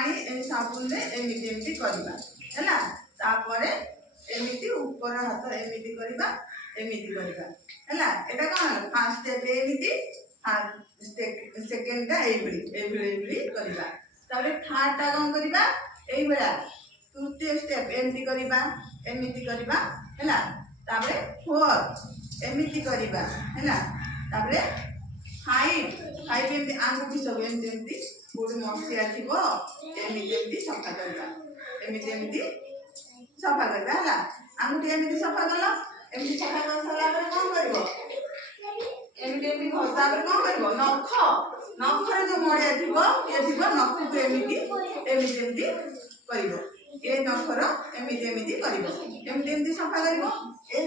पानी साबुन रे एमिति एमिति करबा हैला तापरे एमिति ऊपर हाथ एमिति करबा हैला एटा कोन फर्स्ट स्टेप एमिति सेकंड टा एइबली करबा तारे थर्ड टा कोन करबा एइ बेला तृतीय स्टेप एमिति करबा हैला तापरे फोर्थ एमिति करबा हैला तापरे फाइव एमिति आंगुठी सब एमिति गोटे मसिया थी एमिति सफा करवा एमिति सफा करवा है आंगुठी एमिति सफा कल एमिति सफा कर सारा कौन कर एमिति कौन कर नख रे जो मड़िया थी ये थी नख को एमिति कर ये नखर एमिति एमिति सफा कर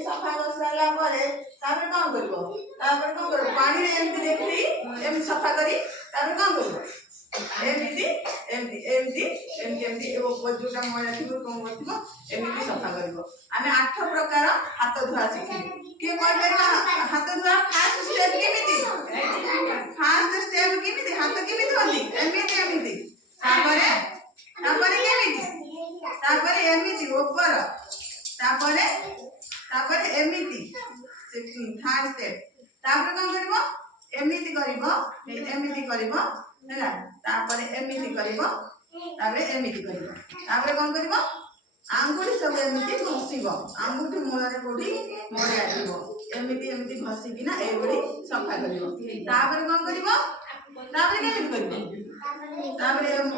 सफा कर सारा कौन कर पानी एमिति देखी एमिति सफा करी कौन कर एमती जोटा मैला थी कौन कर सफा कर आम 8 प्रकार हाथ धुआ शिखी किए हाथ धुआ फास्ट स्टेप केमिति हाथ केमिति होती एमिति एमिति ऊपर एमिति थर्ड स्टेप कौन करिवो एमिति करिवो हैला तापरे एमिति करिवो कौन करिवो आंगुठी सब एमिति घसीबो आंगुठी मूल रे कोठी मड़िया दिबो एमिति घसी किना एबडी सफा करिवो तापरे कौन करिवो केमिति करिवो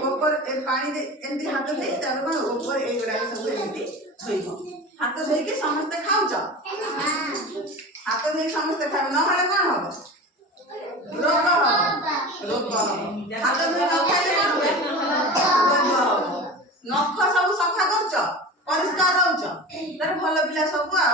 ऊपर पानी दे एमिति हाथ दे तापरे ऊपर एगडा सब एमिति धोइबो हाथ धोइ के समस्त खाउछ हाथ धोइ समस्त खाउ न हले कोन हो रोग हाथ धोई न खाइले नख सब सफा करछ परिष्कार रहउछ तार भल पिला सब आ